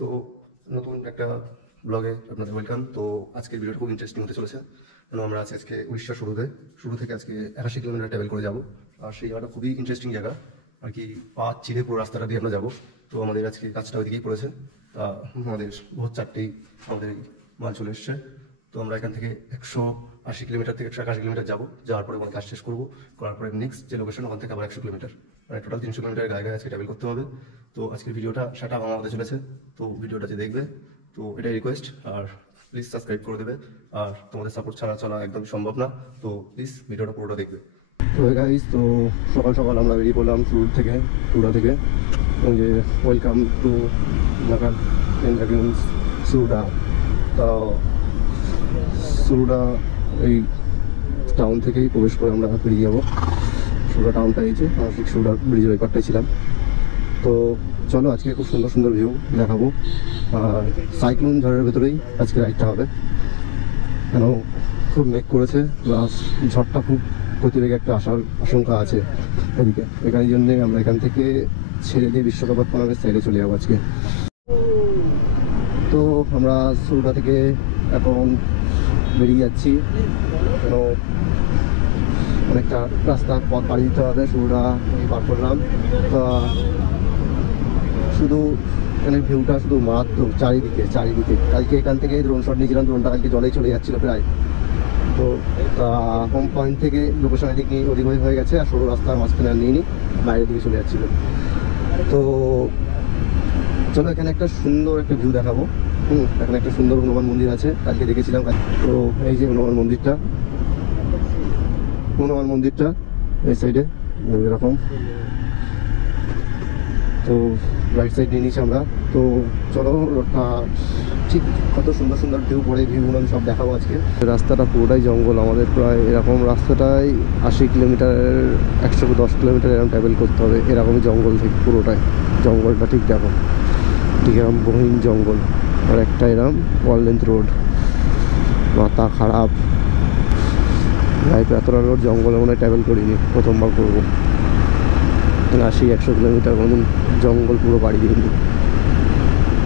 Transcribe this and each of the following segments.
তো নতুন একটা ব্লগে আপনাদের ওয়েলকাম। তো আজকের ভিডিওটা খুব ইন্টারেস্টিং হতে চলেছে, কেন আমরা আজকে উড়িষ্যার শুরু থেকে আজকে 81 কিলোমিটার ট্রাভেল করে যাব। আর সেই জায়গাটা খুবই ইন্টারেস্টিং জায়গা আর কি, পা চিরে পুরো রাস্তাটা দিয়ে আমরা যাবো। তো আমাদের আজকে কাজটা ওইদিকেই পড়েছে। তা আমাদের ভোর 4টেই আমাদের মাল চলে এসছে। তো আমরা এখান থেকে 180 কিলোমিটার থেকে 181 কিলোমিটার যাবো, যাওয়ার পরে আমার কাজ শেষ করবো, করার পরে নেক্সট যে লোকেশন ওখান থেকে আবার 100 কিলোমিটার, মানে টোটাল 300 কিলোমিটার গায়ে গায়ে আজকে ট্রাভেল করতে হবে। তো আজকের ভিডিওটা সেটা ভাঙা হতে চলেছে। তো ভিডিওটা যে দেখবে, তো এটাই রিকোয়েস্ট, আর প্লিজ সাবস্ক্রাইব করে দেবে। আর তোমাদের সাপোর্ট ছাড়া চলা একদম সম্ভব না, তো প্লিজ ভিডিওটা পুরোটা দেখবে। তো গাইস, তো সকাল সকাল আমরা বেরিয়ে পড়লাম টুরা থেকে। ওই যে ওয়েলকাম টু নাগাল সুরুডা। তো সুরুডা এই টাউন থেকেই প্রবেশ করে আমরা বেরিয়ে যাবো। সুরুডা টাউনটা এই যে, আমরা ঠিক সুরুডা ব্রিজের ওই পারটাই ছিলাম। তো চলো আজকে খুব সুন্দর সুন্দর ভিউ দেখাবো। আর সাইক্লোন ঝড়ের ভেতরেই আজকে রাইডটা হবে, কেন খুব মেঘ করেছে, প্লাস ঝড়টা খুব গতিবেগে একটা আসার আশঙ্কা আছে এদিকে। এখানের জন্যে আমরা এখান থেকে ছেড়ে দিয়ে বিশ্বকাপ পানামের সাইডে চলে যাবো আজকে। তো আমরা সুরুডা থেকে এখন বেরিয়ে যাচ্ছি, কেন অনেকটা রাস্তার পথ পাড়ি দিতে হবে। সুরুডা পার করলাম। তো শুধু এখানে ভিউটা শুধু মারাত্মক, চারিদিকে। কালকে এখান থেকে ড্রোন শট নিয়েছিলাম, ড্রোনটা কালকে জলেই চলে যাচ্ছিলো প্রায়। তো হোম পয়েন্ট থেকে লোকেশন এদিক নিয়ে ওদিক হয়ে গেছে, আর সরু রাস্তার মাঝখানে আর নিয়ে বাইরের দিকে চলে যাচ্ছিলো। তো চলো এখানে একটা সুন্দর একটা ভিউ দেখাবো। এখানে একটা সুন্দর হনুমান মন্দির আছে, কালকে দেখেছিলাম। তো এই যে হনুমান মন্দিরটা এই সাইডে এরকম। তো রাইট সাইড নিয়ে নিচ্ছি আমরা। তো চলো রোডটা ঠিক কত সুন্দর সুন্দর ভিউ পড়ে, ভিউগুলো আমি সব দেখাবো আজকে। রাস্তাটা পুরোটাই জঙ্গল, আমাদের প্রায় এরকম রাস্তাটাই 80 কিলোমিটারের 110 কিলোমিটার এরকম ট্রাভেল করতে হবে, এরকমই জঙ্গল থেকে পুরোটাই। জঙ্গলটা ঠিক দেখো, ঠিক এরকম বহিন জঙ্গল, আর একটা এরকম ওয়াল লেন্থ রোড। মাথা খারাপ, লাইফে এতটা রোড জঙ্গলে মনে হয় ট্রাভেল করিনি, প্রথমবার করবো। 80-100 কিলোমিটার কোনোদিন জঙ্গল পুরো বাড়ি দিইনি,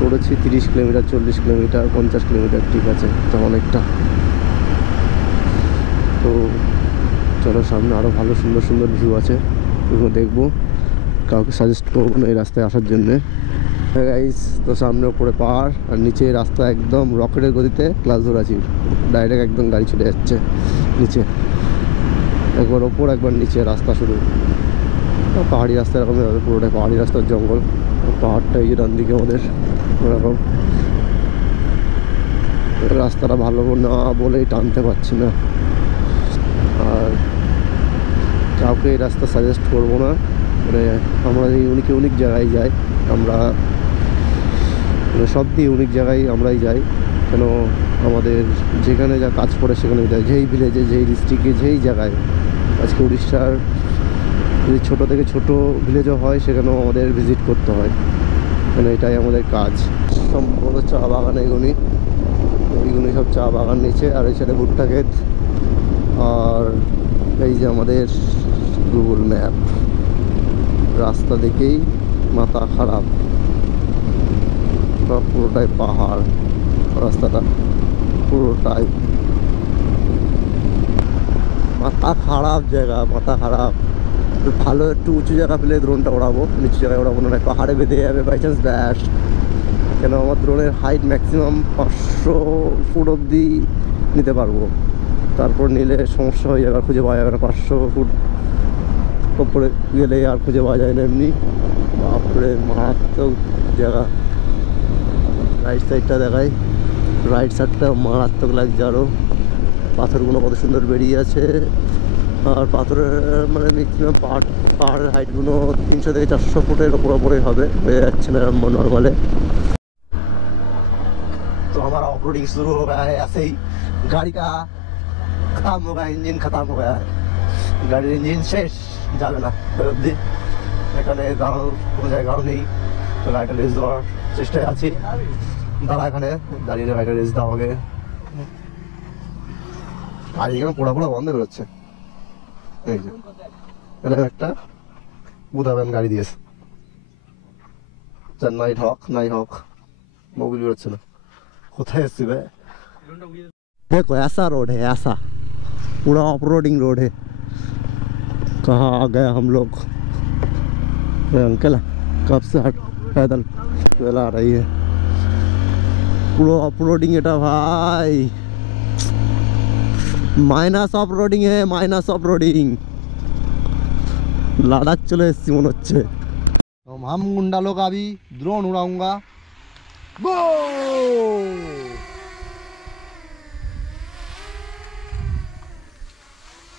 করেছি 30 কিলোমিটার, 40 কিলোমিটার, 50 কিলোমিটার, ঠিক আছে, তো অনেকটা। তো চলো সামনে আরও ভালো সুন্দর সুন্দর ভিউ আছে, ওগুলো দেখবো। কাউকে সাজেস্ট করবো না এই রাস্তায় আসার জন্যে। গাইস, তো সামনে ওপরে পাহাড়, আর নিচে রাস্তা একদম রকেটের গতিতে ক্লাস ধরাছি, ডাইরেক্ট একদম গাড়ি চলে যাচ্ছে নিচে, একবার ওপর একবার নিচে রাস্তা শুরু। পাহাড়ি রাস্তা এরকম হবে, পুরোটাই পাহাড়ি রাস্তার জঙ্গল। পাহাড়টা এই যে ডান দিকে আমাদের ওরকম। রাস্তাটা ভালো না বলেই টানতে পারছি না, আর কাউকে এই রাস্তা সাজেস্ট করবো না। মানে আমরা এই ইউনিক জায়গায় যাই, আমরা মানে সব দিয়ে ইউনিক জায়গায় আমরাই যাই, কেন আমাদের যেখানে যা কাজ পড়ে সেখানে যাই, যেই ভিলেজে, যেই ডিস্ট্রিক্টে, যেই জায়গায়। আজকে উড়িষ্যার যদি ছোটো থেকে ছোটো ভিলেজও হয়, সেখানেও আমাদের ভিজিট করতে হয়, মানে এটাই আমাদের কাজ। সম্ভবত চা বাগান এইগুলি সব চা বাগান নিচে, আর এই সাইডে ভুট্টা ক্ষেত। আর এই যে আমাদের গুগল ম্যাপ, রাস্তা দেখেই মাথা খারাপ, পুরোটাই পাহাড়, রাস্তাটা পুরোটাই মাথা খারাপ জায়গা, মাথা খারাপ। ভালো একটু উঁচু জায়গা পেলে ড্রোনটা ওড়াবো, নিচু জায়গায় ওড়াবো না, পাহাড়ে বেঁধে যাবে বাই চান্স ব্যাস। কেন আমার ড্রোনের হাইট ম্যাক্সিমাম 500 ফুট অবধি নিতে পারবো, তারপর নিলে সমস্যা হয়ে যাবে, আর খুঁজে পাওয়া যাবে না। 500 ফুট ওপরে গেলে আর খুঁজে পাওয়া যায় না এমনি। বাপরে মারাত্মক জায়গা। রাইট সাইডটা দেখাই, রাইট সাইডটা মারাত্মক লাগছে আরও। পাথরগুলো কত সুন্দর বেরিয়ে আছে, আর পাথরের মানে ম্যাক্সিমাম পাহাড়ের হাইটগুলো 300 থেকে 400 ফুটের ওপরেই হবে, হয়ে যাচ্ছে না নর্মালে। तो हमारा ऑफरोडिंग शुरू हो गया है, ऐसे ही गाड़ी का खत्म हो गया, इंजन खत्म हो गया है, गाड़िর ইঞ্জিন শেষ, যাবে না অবধি। এখানে দাঁড়ানোর কোনো জায়গাও নেই, তো গাড়িটা রেস দেওয়ার চেষ্টায় আছি। দাঁড়া এখানে দাঁড়িয়ে গাড়িটা রেস দেওয়া হবে। আর এখানে পোড়া বন্ধ বেরোচ্ছে, এই যে এটা একটা বুধাবেন গাড়ি দিয়েছে, নাই হক। মোবাইল বেরোচ্ছে না। কোথায় এসছি ভাই? देखो ऐसा रोड है, ऐसा पूरा ऑफ रोडिंग रोड है। कहाँ आ गए हम लोग। अरे अंकल कब से पैदल चला रही है, पूरा ऑफ रोडिंग এটা ভাই, মাইনাস অফ রোডিং है, माइनस ऑफ रोडिंग। লাদাখ চলে এসেছি মনে হচ্ছে। हम गुंडा लोग अभी ड्रोन उड़ाऊंगा। गो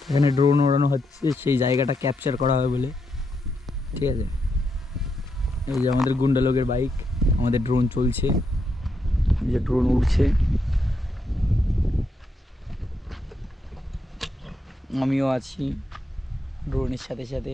এখানে ড্রোন ওড়ানো হচ্ছে, সেই জায়গাটা ক্যাপচার করা হবে বলে। ঠিক আছে, এই যে আমাদের গুন্ডা লোকের বাইক, আমাদের ড্রোন চলছে, এই যে ড্রোন উঠছে, আমিও আছি ড্রোনের সাথে সাথে।